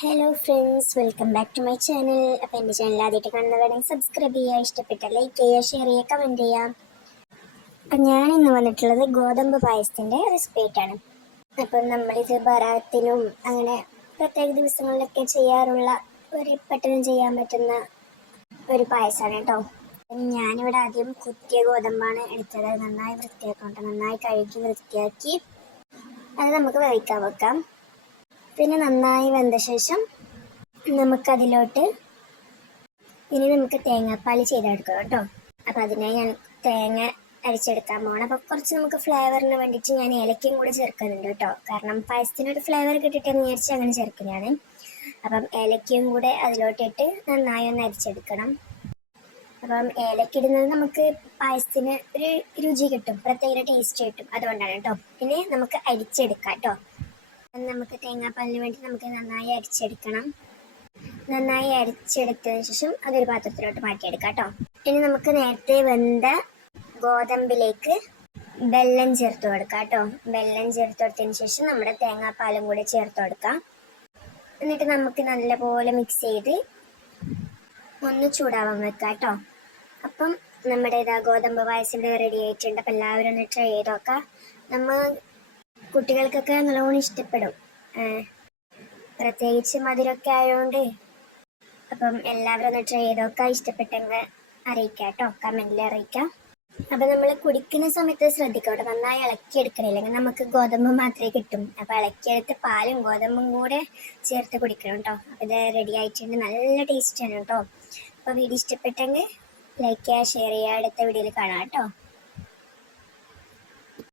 Hello friends, welcome back to my channel. അപ്പോൾ എൻ്റെ channel ആദ്യമായിട്ട് കാണുന്നവരാണെങ്കിൽ സബ്സ്ക്രൈബ് ചെയ്യുക, ഇഷ്ടപ്പെട്ട ലൈക്ക് ചെയ്യുക, ഷെയർ ചെയ്യുക, കമൻറ്റ് ചെയ്യുക. അപ്പം ഞാൻ ഇന്ന് വന്നിട്ടുള്ളത് ഗോതമ്പ് പായസത്തിൻ്റെ റെസിപ്പി ആയിട്ടാണ്. അപ്പം നമ്മളിത് ബറാത്തിനും അങ്ങനെ പ്രത്യേക ദിവസങ്ങളിലൊക്കെ ചെയ്യാറുള്ള പെട്ടെന്ന് ചെയ്യാൻ പറ്റുന്ന ഒരു പായസമാണ് കേട്ടോ. ഞാനിവിടെ ആദ്യം കുത്തിയ ഗോതമ്പാണ് എടുത്തത്. നന്നായി വൃത്തിയാക്കാം, നന്നായി കഴുകി വൃത്തിയാക്കി അത് നമുക്ക് വേവിക്കാൻ വെക്കാം. പിന്നെ നന്നായി വെന്ത ശേഷം നമുക്കതിലോട്ട് നമുക്ക് തേങ്ങാപ്പാൽ ചെയ്തെടുക്കാം കേട്ടോ. അപ്പം അതിനായി ഞാൻ തേങ്ങ അരച്ചെടുക്കാൻ പോകണം. അപ്പം കുറച്ച് നമുക്ക് ഫ്ലേവറിന് വേണ്ടിയിട്ട് ഞാൻ ഏലക്കയും കൂടെ ചേർക്കുന്നുണ്ട് കേട്ടോ. കാരണം പായസത്തിനൊരു ഫ്ലേവർ കിട്ടിയിട്ടെന്ന് വിചാരിച്ച് അങ്ങനെ ചേർക്കുന്നതാണ്. അപ്പം ഏലക്കയും കൂടെ അതിലോട്ടിട്ട് നന്നായി ഒന്ന് അരിച്ചെടുക്കണം. അപ്പം ഏലക്കിടുന്നത് നമുക്ക് പായസത്തിന് ഒരു രുചി കിട്ടും, പ്രത്യേക ടേസ്റ്റ് കിട്ടും, അതുകൊണ്ടാണ് കേട്ടോ. പിന്നെ നമുക്ക് അരിച്ചെടുക്കാം കേട്ടോ. നമുക്ക് തേങ്ങാപ്പാലിന് വേണ്ടി നമുക്ക് നന്നായി അരിച്ചെടുക്കണം. നന്നായി അരിച്ചെടുത്തതിന് ശേഷം അതൊരു പാത്രത്തിലോട്ട് മാറ്റിയെടുക്കാം കേട്ടോ. ഇനി നമുക്ക് നേരത്തെ വെന്ത ഗോതമ്പിലേക്ക് വെള്ളം ചേർത്ത് കൊടുക്കാം കേട്ടോ. വെള്ളം ചേർത്ത് കൊടുത്തതിന് ശേഷം നമ്മുടെ തേങ്ങാപ്പാലും കൂടെ ചേർത്ത് കൊടുക്കാം. എന്നിട്ട് നമുക്ക് നല്ലപോലെ മിക്സ് ചെയ്ത് ഒന്ന് ചൂടാവാൻ വെക്കാം കേട്ടോ. അപ്പം നമ്മുടെ ഗോതമ്പ് പായസം റെഡി ആയിട്ടുണ്ട്. അപ്പം എല്ലാവരും ഒന്ന് ട്രൈ ചെയ്ത് നോക്കാം. കുട്ടികൾക്കൊക്കെ നല്ലോണം ഇഷ്ടപ്പെടും, പ്രത്യേകിച്ച് മധുരമൊക്കെ ആയതുകൊണ്ട്. അപ്പം എല്ലാവരും ഒന്ന് ട്രൈ ചെയ്ത് നോക്കാം. ഇഷ്ടപ്പെട്ടെങ്കിൽ അറിയിക്കാം കേട്ടോ, കമൻറ്റിൽ അറിയിക്കാം. അപ്പം നമ്മൾ കുടിക്കുന്ന സമയത്ത് ശ്രദ്ധിക്കാം, നന്നായി ഇളക്കിയെടുക്കണം, ഇല്ലെങ്കിൽ നമുക്ക് ഗോതമ്പ് മാത്രമേ കിട്ടും. അപ്പം ഇളക്കിയെടുത്ത് പാലും ഗോതമ്പും കൂടെ ചേർത്ത് കുടിക്കണം കേട്ടോ. അപ്പം ഇത് റെഡി ആയിട്ടുണ്ട്, നല്ല ടേസ്റ്റാണ് കേട്ടോ. അപ്പോൾ വീഡിയോ ഇഷ്ടപ്പെട്ടെങ്കിൽ ലൈക്ക് ചെയ്യുക, ഷെയർ ചെയ്യുക. അടുത്ത വീഡിയോയിൽ കാണാം കേട്ടോ.